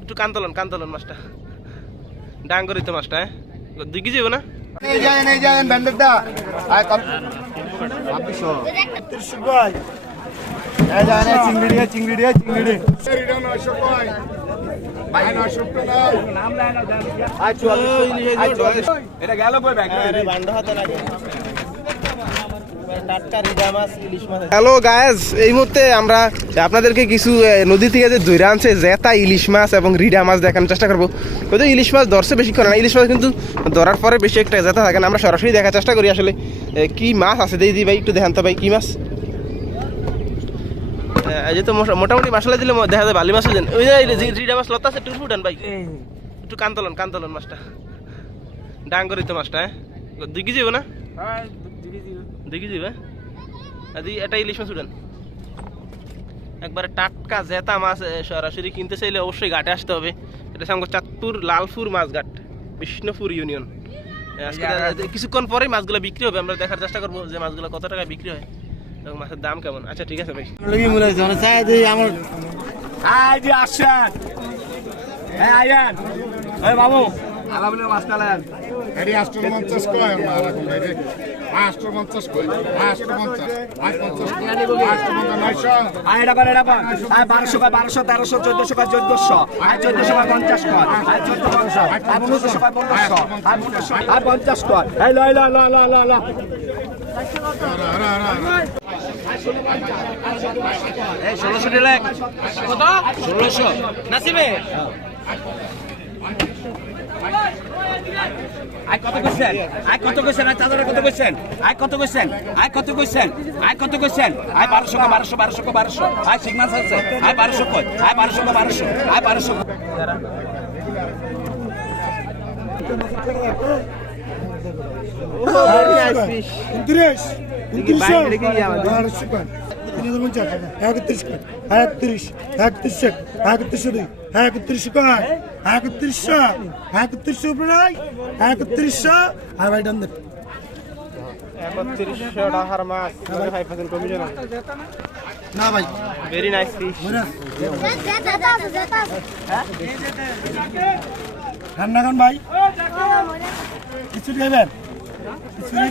একটু কান্তলন কান্তলন মাছটা ডাঙ্গরি তো মাছটা হ্যাঁ। দুই কেজি না? এই যায় এই যায় ব্যান্ডেড দা আয় কম ছাব্বিশশো এই যায় না চিংড়ি চিংড়ি হ্যালো গায়েস এই মুহূর্তে আমরা আপনাদেরকে কিছু নদী থেকে যে ধরে আনছে, জেতা ইলিশ মাছ এবং রিডা মাছ দেখানোর চেষ্টা করব। হয়তো ইলিশ মাছ ধরছে বেশিক্ষণ না। ইলিশ মাছ কিন্তু ধরার পরে বেশি একটা জেতা থাকে না। আমরা সরাসরি দেখার চেষ্টা করি আসলে কি মাছ আছে? দিদি ভাই, একটু দেখান তো ভাই, কি মাছ? এই তো মোটামুটি মশলা দিলে দেখা যায় মাছ দেন ওই রিডা মাছ লতা আছে ফুটান ভাই। একটু কান্তলন কান্তলন মাছটা। ডাঙ্গরি তো মাছটা হ্যাঁ? দুই কেজি না? দুই কেজি। হবে আদি এটা ইলিশ মাছ উঠান একবারে টাটকা জেতা মাছ সরাসরি কিনতে চাইলে অবশ্যই ঘাটে আসতে হবে। এটা সঙ্গে চাঁদপুর লালপুর মাছঘাট বিষ্ণুপুর ইউনিয়ন। আজকে দে- কিছুক্ষণ পরেই মাছগুলো বিক্রি হবে আমরা দেখার চেষ্টা করব যে মাছগুলো কত টাকায় বিক্রি হয়। এবং মাছের দাম কেমন? আচ্ছা ঠিক আছে ভাই। মনে আমার এই আয়েন আলামিনের মাছ এটি কয় আমার এখন এটি কয়? আয় এটা কর এটা আয় বারোশো কয় বারোশো তেরোশো চোদ্দশো কয় চোদ্দশো। আয় চোদ্দশো কয় পঞ্চাশ কয়। আয় চোদ্দ পঞ্চাশ। আয় পনেরোশো কয় পনেরোশো। আয় পনেরোশো আয় পঞ্চাশ কয়। এই লয় লয় লয় লয় লয় লয়। এই ষোলোশো কত ষোলোশো নাসিবে আয় কত কইছেন আয় কত কইছেন আয় চাদরে কত কইছেন আয় কত কইছেন আয় কত কইছেন আয় কত কইছেন আয় বারোশো কো বারোশো বারোশো কো বারোশো আয় সিগনাল আছে আয় বারোশো কই আয় বারোশো কো বারোশো আয় বারোশো উনত্রিশ একত্রিশ একত্রিশ একত্রিশ একত্রিশশো দুই একত্রিশশো কয় একত্রিশশো একত্রিশশো উপরে নাই একত্রিশশো আর ভাই ডান একত্রিশশো টাকার মাছ ফাইভ পার্সেন্ট কমিশন না ভাই ভেরি নাইস ফিশ ঠান্ডা ভাই কিছু খাইবেন এই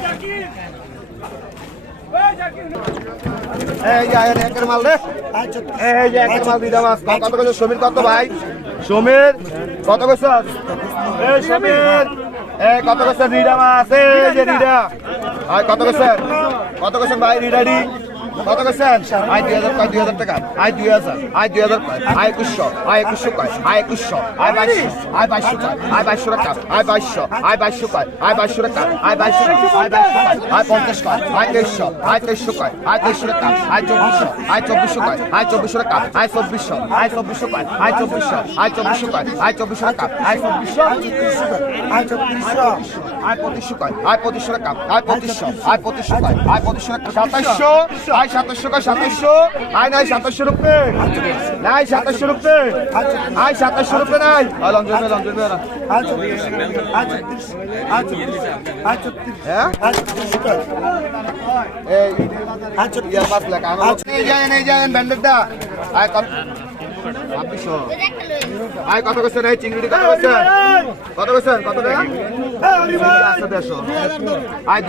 সমীর কত ভাই? সমীর, কত কত এই সমীর। এই কত কত রিডা মাছ। এই যে রিডা আয় কত কত কত কত ভাই রিডাডি কত বছর দুই হাজার টাকা? আয় দুই হাজার আয় দুই হাজার আয় একুশশো আয় একুশশো কয় আয় একুশশো আয় বাইশশো আয় বাইশশো কয় আয় বাইশশো টাকা আয় বাইশশো আয় বাইশশো কয় আয় বাইশশো টাকা আয় বাইশশো আয় বাইশশো আয় পঞ্চাশ কয় আয় তেইশশো আয় তেইশশো কয় আয় তেইশশো টাকা আয় চব্বিশশো আয় চব্বিশশো কয় আয় চব্বিশশো টাকা আয় চব্বিশশো আয় চব্বিশশো কয় আয় চব্বিশশো আয় চব্বিশশো কয় আয় চব্বিশশো টাকা আয় চব্বিশশো আয় চব্বিশশো আয় পঁচিশশো কয় আয় পঁচিশশো টাকা আয় পঁচিশশো আয় পঁচিশশো কয় আয় পঁচিশশো টাকা সাতাইশশো আয় সাতাশশো কয় আয় নাই সাতাশশো রুপে নাই সাতাশশো রুপে আয় সাতাশশো রুপে নাই লঞ্জন লঞ্জন হ্যাঁ এই ইয়ার আয় ছাব্বিশশো। আয় কত করছেন এই চিংড়ি কত করছেন? কত করছেন? কত দুই হাজার দুই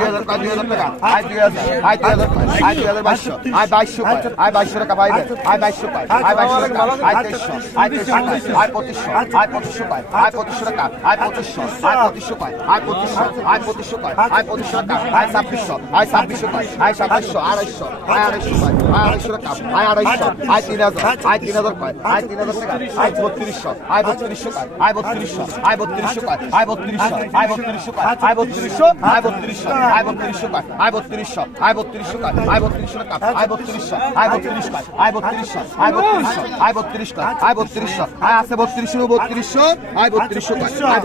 হাজার টাকা। আয় দুই হাজার আয় দুই হাজার আয় দুই হাজার বাইশশো। আয় বাইশশো আয় বাইশশো টাকা পাইবে আয় বাইশশো কয়? আয় বাইশশো টাকা। আয় তেইশশো। আয় তেইশশো আয় পঁচিশশো। আয় পঁচিশশো কয়? আয় পঁচিশশো টাকা। আয় পঁচিশশো। আয় পঁচিশশো কয়? আয় পঁচিশশো। আয় পঁচিশশো কয়? আয় পঁচিশশো টাকা। আয় ছাব্বিশশো। আয় ছাব্বিশশো কয়? আয় সাতাশশো আড়াইশো আয় আড়াইশো কয়? আয় টাকা। আয় আড়াইশো আয় তিন হাজার। আয় তিন হাজার কয়? আয় তিন হাজার টাকা আয় বত্রিশশো আয় বত্রিশশো আয় বত্রিশশো আয় বত্রিশশো আয় বত্রিশশো আয় বত্রিশশো আয় বত্রিশশো আয় বত্রিশশো আয় বত্রিশশো আয় বত্রিশশো আয় বত্রিশশো আয় বত্রিশশো আয় বত্রিশশো আয় বত্রিশ কয় আয় বত্রিশশো আয় বত্রিশশো আয় বত্রিশ কয় আয় বত্রিশশো আয় আছে বত্রিশশো বত্রিশশো আয় বত্রিশশো আয়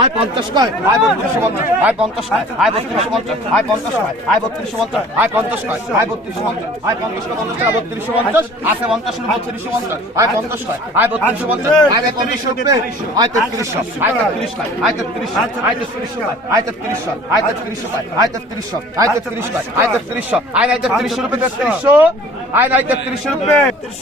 আয় পঞ্চাশ কয় আয় বত্রিশশো পঞ্চাশ আয় পঞ্চাশ কয় আয় বত্রিশশো পঞ্চাশ আয় পঞ্চাশ কয় আয় বত্রিশশো পঞ্চাশ আয় পঞ্চাশ কয় আয় বত্রিশশো পঞ্চাশ আয় পঞ্চাশ পঞ্চাশ টাকা বত্রিশশো পঞ্চাশ আছে পঞ্চাশ বত্রিশশো পঞ্চাশ আয় পঞ্চাশ লাখ আয় বত্রিশশো পঞ্চাশ আয় তেত্রিশশো রুপে আয় তেত্রিশশো আয় তেত্রিশ লাখ আয় তেত্রিশশো আয় তেত্রিশশো আয় তেত্রিশশো আয় তেত্রিশশো আয় তেত্রিশশো আয় তেত্রিশ কয় আয় তেত্রিশশো আয় নাই তেত্রিশশো রুপে তেত্রিশশো আয় নাই তেত্রিশশো রুপে তিরিশ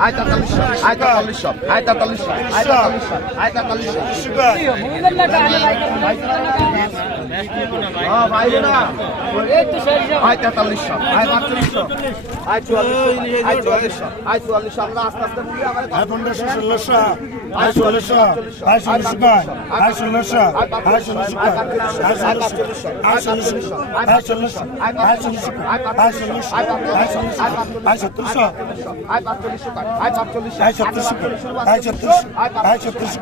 আয় তেতাল্লিশ আয় তেতাল্লিশ আয় তেতাল্লিশ আয়তা কালিশা আয়তা কালিশা আয় আয় আয় আয় আয় আয় আয় আয় আয় আয় আয় আয় আয় আয় আয় আয় আয় আয় আয় তেতাল্লিশশো আয় আয় আয় আয় আয় হ্যাঁ আয় পাঁচচল্লিশশো আয় চুয়াল্লিশশো আয় চুয়াল্লিশশো আয় চুয়াল্লিশশো আমরা আস্তে আস্তে আয় পনেরোশো ষোলোশো আয় ষোলোশো আয় ষোলোশো আয় ষোলোশো আয় ষোলোশো আয় ষোলোশো আয় ষোলোশো আয় ষোলোশো আয় ষোলোশো আয় ষোলোশো আয় ষোলোশো আয় সত্তরশো আয় পাঁচচল্লিশশো আয় পাঁচচল্লিশশো আয় ছত্রিশশো আয় ছত্রিশ আয় ছত্রিশ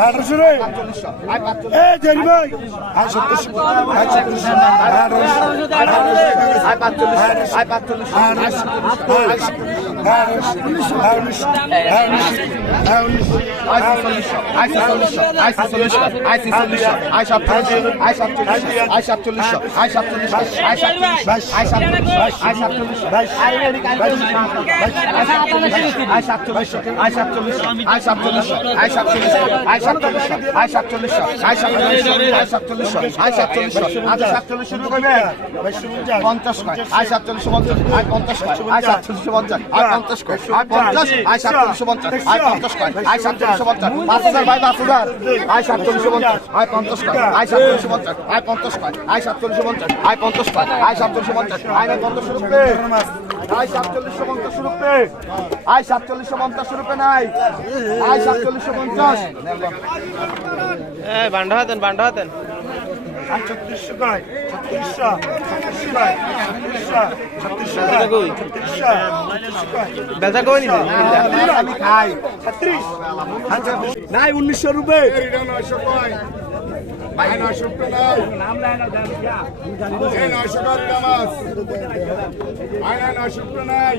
আঠারোশো রে আয় পাঁচচল্লিশ এ জেরি ভাই আটচল্লিশ আটচল্লিশ আটচল্লিশ পঞ্চাশ আয় পঞ্চাশ আয় সাতচল্লিশ পঞ্চাশ পঞ্চাশ পঞ্চাশ আয় সাতচল্লিশশো পঞ্চাশ আয় পঞ্চাশ আয় সাতচল্লিশশো পঞ্চাশ। পাঁচ হাজার ভাই পাঁচ হাজার আয় সাতচল্লিশশো পঞ্চাশ আয় পঞ্চাশ আয় সাতচল্লিশশো পঞ্চাশ আয় পঞ্চাশ কয় আয় সাতচল্লিশশো পঞ্চাশ আয় পঞ্চাশ কয় আয় সাতচল্লিশশো পঞ্চাশ আয় নাই পঞ্চাশ রুপে। আয় সাতচল্লিশশো পঞ্চাশ রুপে। আয় সাতচল্লিশশো পঞ্চাশ রুপে নাই। আয় সাতচল্লিশশো পঞ্চাশ। বান্ডা হাতেন বান্ডা হাতেন। ছত্রিশশো নয় ছত্রিশশো ছত্রিশশো নয় ছত্রিশশো ছত্রিশশো নয় ছত্রিশশো ব্যথা কই আমি খাই ছত্রিশ। নাই উনিশশো রুপে নাই।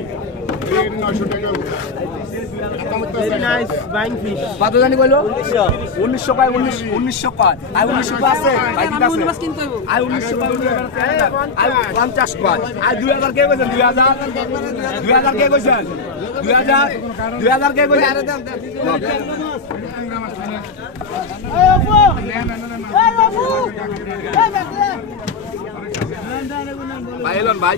কত জানি কইলো উনিশশো কয় উনিশ উনিশশো কয় আর উনিশশো কয় আছে? আর উনিশশো কয় আর পঞ্চাশ কয় আর দুই হাজার কে কইছেন? দুই হাজার? দুই হাজার কে কইছেন? দুই হাজার? দুই হাজার কে ভাই এলন ভাই।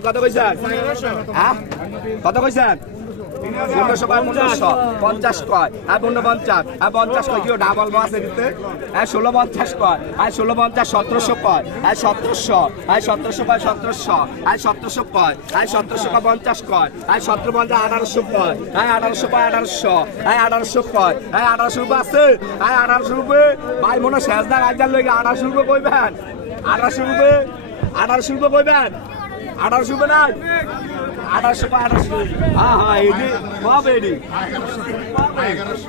কত কইছেন? হ্যাঁ? কত কইছেন? পনেরোশো কয় পনেরোশো পঞ্চাশ কয়। আর পনেরো পঞ্চাশ আর পঞ্চাশ কয়। কেউ ডাবল মাছ দিতে আর ষোলো পঞ্চাশ কয়। আর ষোলো পঞ্চাশ সতেরোশো কয়। আর সতেরোশো। আর সতেরোশো কয়, সতেরোশো। আর সতেরোশো কয়। আর সতেরোশো কয়, পঞ্চাশ কয়। আর সতেরো পঞ্চাশ আঠারোশো কয়। আর আঠারোশো কয়, আঠারোশো। আর আঠারোশো কয়। আর আঠারোশো রুপে আছে। আর আঠারোশো রুপে। ভাই, মনে হয় শেষ দাগ আজার আঠারোশো রুপে কইবেন? আঠারোশো রুপে? আঠারোশো রুপে কইবেন? আঠারোশো না আঠারোশো আঠারোশো হ্যাঁ হ্যাঁ এটি বাপ এটি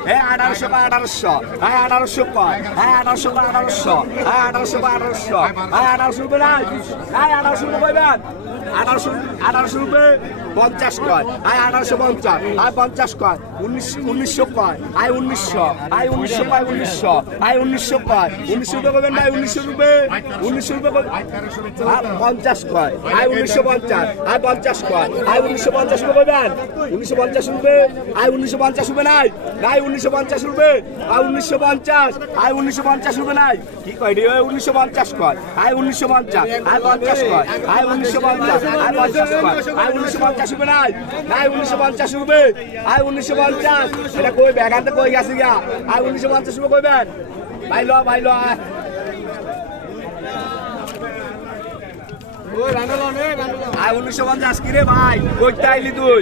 হ্যাঁ আঠারোশো কয়? হ্যাঁ হ্যাঁ হ্যাঁ হ্যাঁ আঠারোশো রুপে হ্যাঁ রুপে পঞ্চাশ কয়। আঠারোশো পঞ্চাশ। আয় পঞ্চাশ কয়। উনিশ, উনিশশো কয়। উনিশশো। উনিশশো উনিশশো। উনিশশো কয়। রুপে উনিশশো রুপে। উনিশশো পঞ্চাশ কয়। আয় উনিশশো পঞ্চাশ। আয় পঞ্চাশ কয়। আয় উনিশশো পঞ্চাশ রুপে উনিশশো পঞ্চাশ রুপে আয় উনিশশো পঞ্চাশ রুপে নাই। নাই উনিশশো পঞ্চাশ রুপে। আয় উনিশশো পঞ্চাশ। আয় উনিশশো পঞ্চাশ রুপে নাই। কি কয় রে? উনিশশো পঞ্চাশ কয়। আয় উনিশশো পঞ্চাশ। আয় পঞ্চাশ কয়। আয় উনিশশো পঞ্চাশ। আয় পঞ্চাশ কয়। আয় উনিশশো পঞ্চাশ রুপে নাই। নাই উনিশশো পঞ্চাশ রুপে। আয় উনিশশো পঞ্চাশ। এটা কই ব্যাগানতে কই গেছে গিয়া? আয় উনিশশো পঞ্চাশ রুপে কইবেন ভাই ল ভাই ল আয় আয় উনিশশো পঞ্চাশ কি রে ভাই কইতে আইলি তুই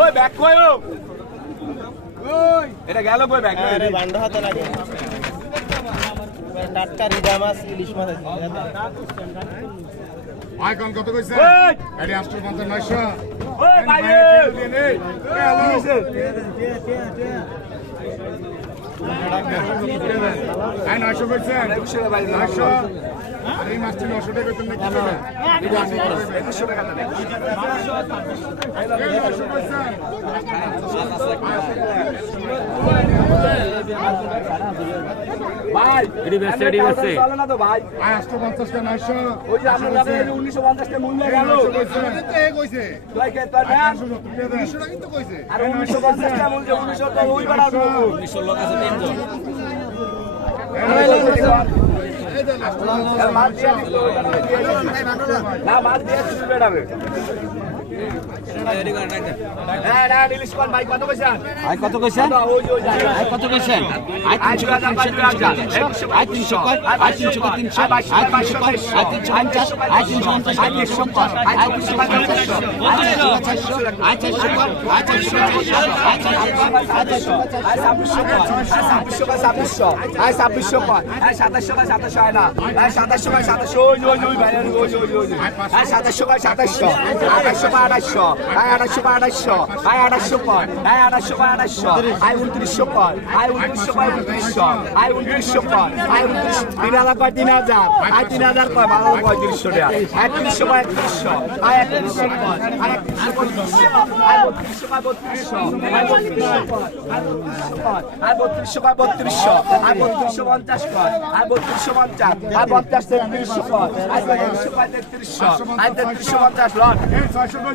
ওই ব্যাগ কই ও এটা গেল কই ব্যাগ বান্ড হাতে লাগে টাটকা রিজা মাছ ইলিশ মাছ আইকন কত কইছে আসছে পঞ্চাশ নয়শো ওই ভাই আই নয়শো কইছেন নয়শো আর এই মাছটি নশো দেবে। এই নয়শো? ভাই এডি বেসে এডি বেসে চলে না তো ভাই আই আসছে পঞ্চাশটা ওই যে আপনার কাছে উনিশশো পঞ্চাশটা মূল্য গেল নয়শো কইছে তুই কে টাকা দেন। উনিশশো টাকা কিন্তু কইছে আর উনিশশো পঞ্চাশটা মূল্য উনিশশো তো ওই বেড়া উনিশশো লোক আছে তিনজন না মাছ দিয়ে দিচ্ছি বেড়াবে কত কইছেন কত কইছেন ছাব্বিশশো সাতাশশো সাতাশশো হয় না সাতাশশো সাতাশশো সাতাশশো সাতাশশো আঠাশশো আই আঠাশশো কয় আঠাশশো আই আঠাশশো কয় আই আঠাশশো কয় আঠাশশো আই উনত্রিশশো কয় আই উনত্রিশশো কয় উনত্রিশশো আই উনত্রিশশো কয় আই উনত্রিশ তিন হাজার কয়, তিন হাজার আই তিন হাজার কয়, বারো পঁয়ত্রিশশো টাকা একত্রিশশো কয় একত্রিশশো আই একত্রিশশো কয় আই একত্রিশশো বত্রিশশো আই বত্রিশশো কয় বত্রিশশো আই বত্রিশশো কয় আই বত্রিশশো কয় বত্রিশশো আই বত্রিশশো পঞ্চাশ কয় আই বত্রিশশো পঞ্চাশ আই পঞ্চাশ তেত্রিশশো কয় আই তেত্রিশশো কয় তেত্রিশশো আই তেত্রিশশো পঞ্চাশ লট